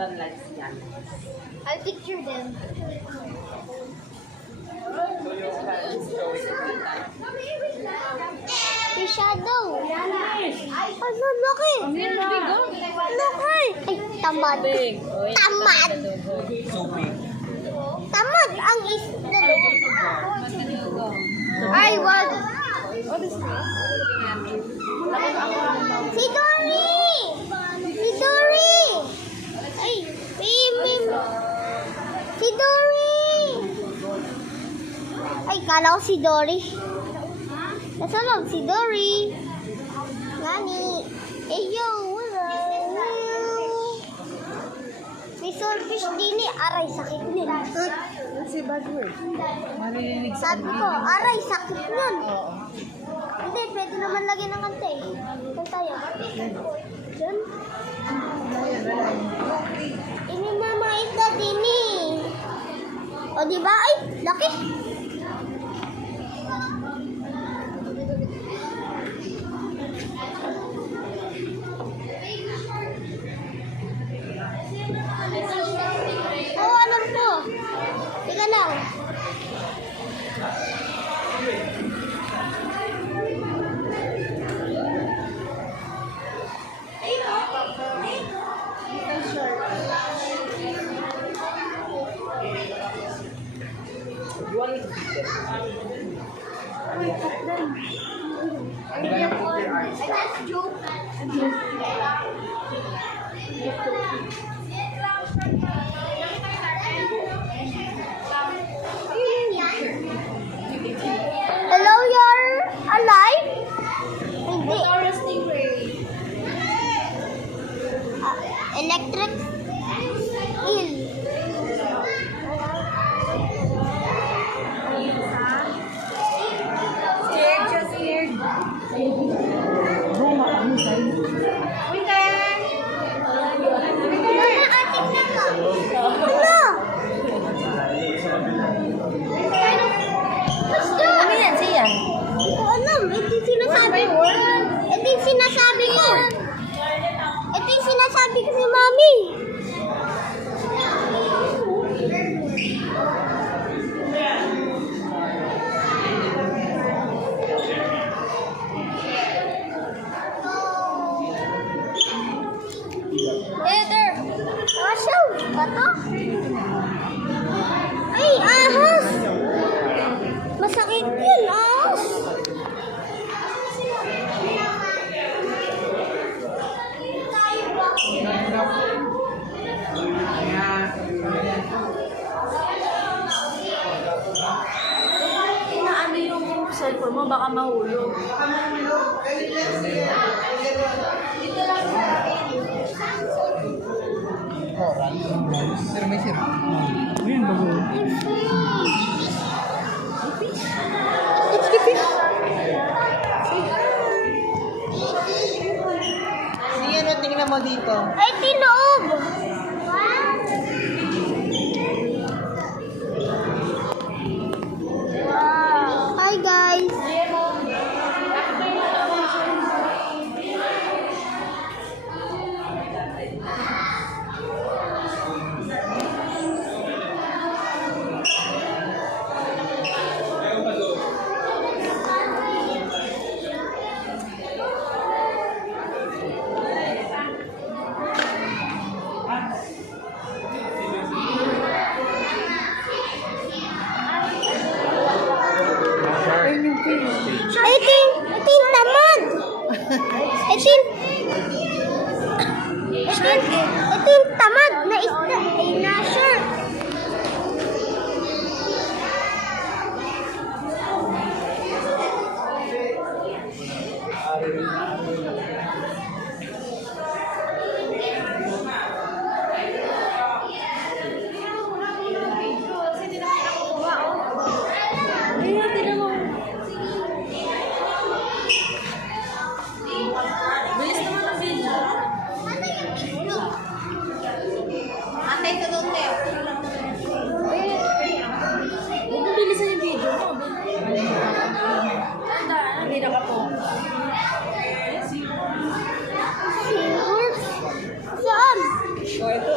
Northern Lights yan. I'll picture them. So you can show it to time. Si Shadow. Ano, laki. Laki. Ay, tamad. Big. Tamad. So big. Tamad ang isda. Ay, wag. Si Dory! Si Dory! Ay, Mim. Si Dory! Ay, kala ko si Dory. Nasa loob si Dory. Nani? Eh, yo, wala. May swordfish din eh. Aray, sakit din. Si Badward. Marinig sa Sabi ko, aray, sakit nun. Hindi, pwede naman lagyan ng kante. Saan tayo? Diyan? Ini na mga isda din eh. O, diba? Ay, laki. Oo, alam ko. Teka lang. You want me to pick them? Hello, you're alive? Hindi. Electric eel. Scared, just scared. Wala, atik na ka. Ano? Basta. Ano yan? Siya? Hindi ko alam. Ito yung sinasabi ko. Ito yung sinasabi ko. Ito yung sinasabi ko si Mami. There. Asaw. Bato. Ay, ahas. Masakit yun, ahas. Inaano yung cellphone mo, baka mahulog. Sir, may sir. Ayan, bago. Sige, ano tingnan mo dito? Ay, tinoob. Hi, guys. Ay, ito yung tamad. Ito yung tamad na isda. Ay, nasher. Bilis naman ang video. Ano yung video? Antay sa doon, Teo. Huwag mo bilisan yung video mo. Hindi na ka po. Saan? So, ito.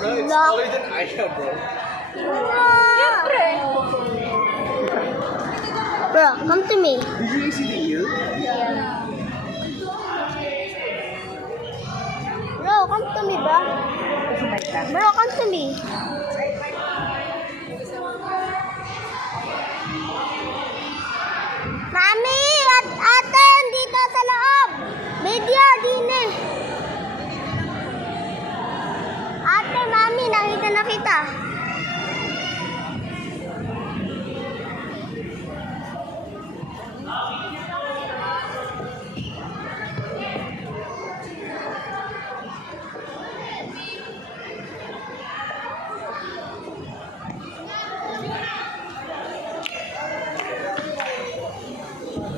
Bro, it's Lock. taller than Aisha, bro. Siyempre. Bro, come to me. Did you see the ear? Bro, come to me, bro. Bro, come to me. Mami, at ate, dito sa loob. Media, din eh. Ate, mami, nakita na kita.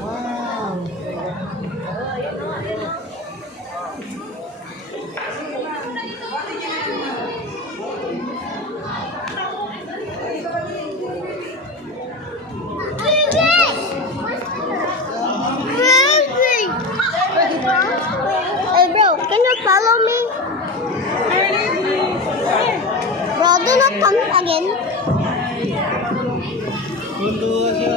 Wow. Hey bro, can you follow me? Bro, do not come again. Tutuwa siya.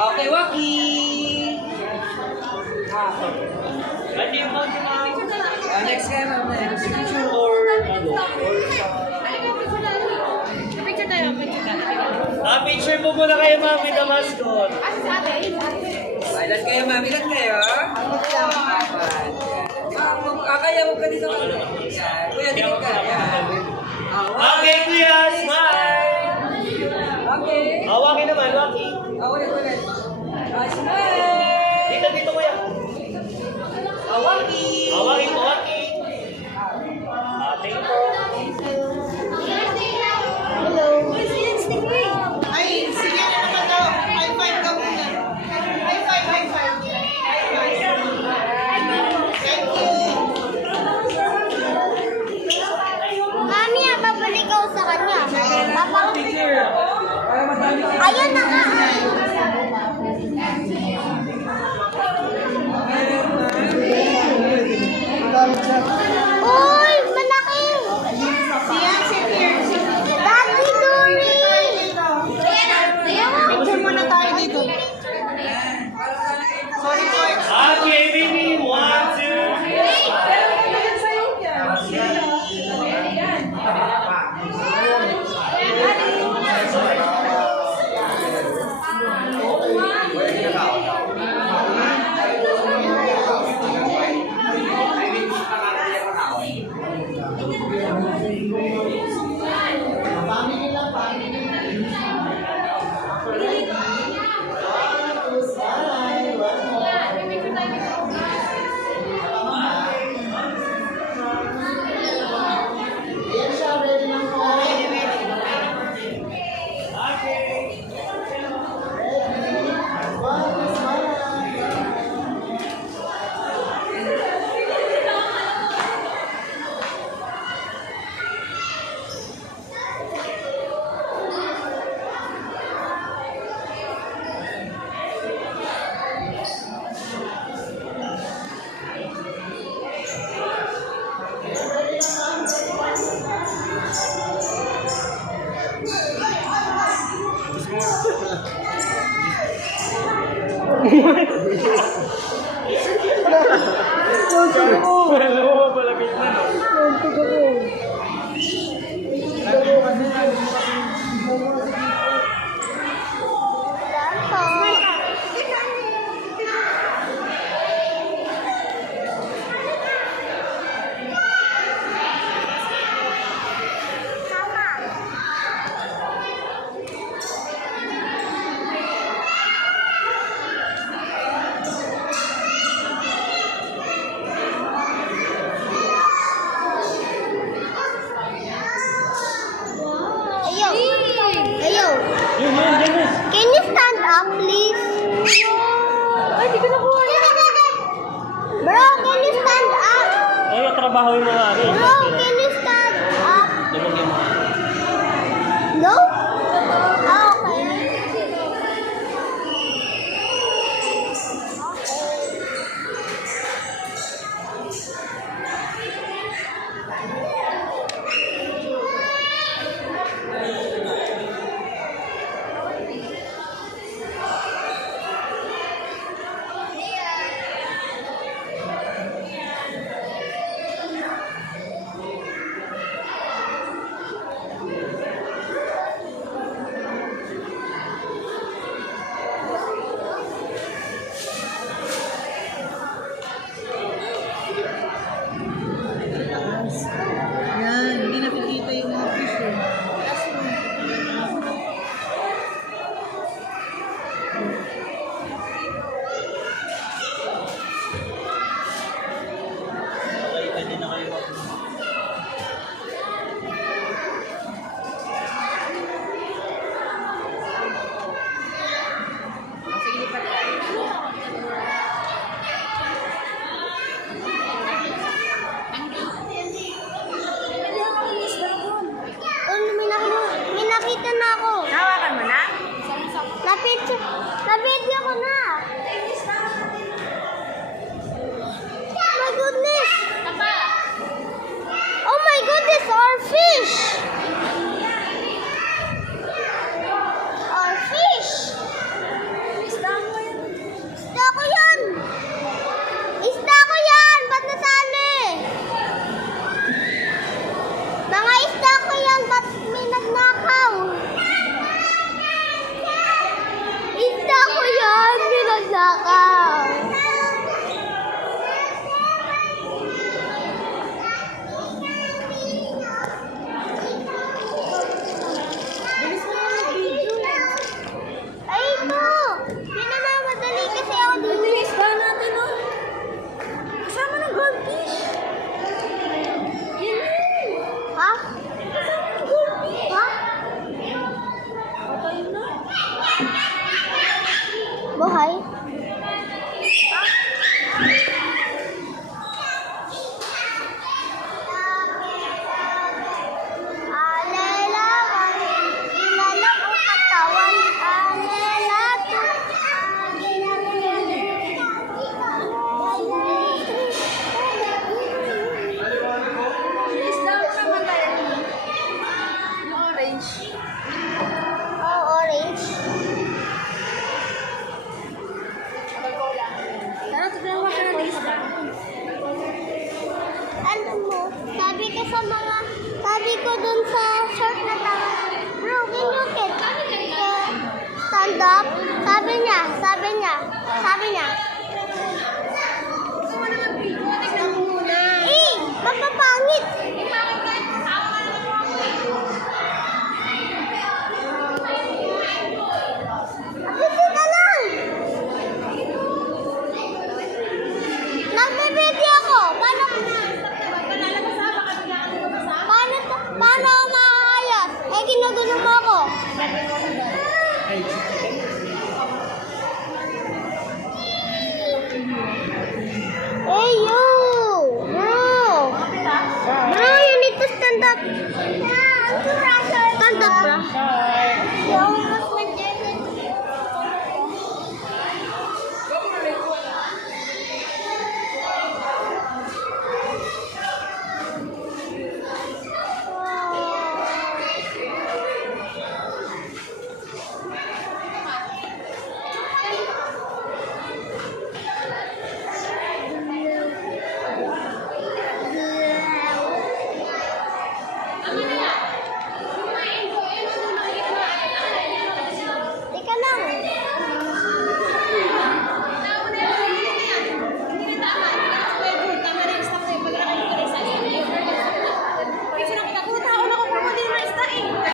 Okay, Waki! Next guy, ma'am. Next picture or ano? Picture tayo, picture tayo. Picture po muna kayo, ma'am, with the mascot. Ilan kayo, ma'am? Ilan kayo? Kaya mo ka dito. Yan. Kuya, dito ka. Yan. Okay, kuya, smile! Okay. Waki naman, Waki. Ulit. Smile! Dito, kuya. Waki! Waki po, Waki. Thank you po. Hello. Ay, sige na naman daw. High five ka muna. High five, high five. Thank you. Mami, babalik ako sa kanya. Ayun na nga. Uy, malaki. Siya, sit here. Daddy Dory. Picture muna tayo dito. Sorry po. Okay, baby. 1, 2, 3. Ayo. Can you stand up, please? Ay, di ko nakuha. Bro, can you stand up? Ay, trabaho yung mga ano. Bro, can you stand up? No? Ah, okay. Buhay. Alela, ginala ko katawan. Alela, Please daw naman tayo. Yung orange. oh, orange. Tara, tignan mo ka ng isda. Ano mo, sabi ko dun sa short na tao, bro, can you get stand up? Sabi niya. Mapapangit. Abisi ka lang. Nagbibideo ako. Paano maayos? Eh, ginugulo mo ako. Ay, chicken.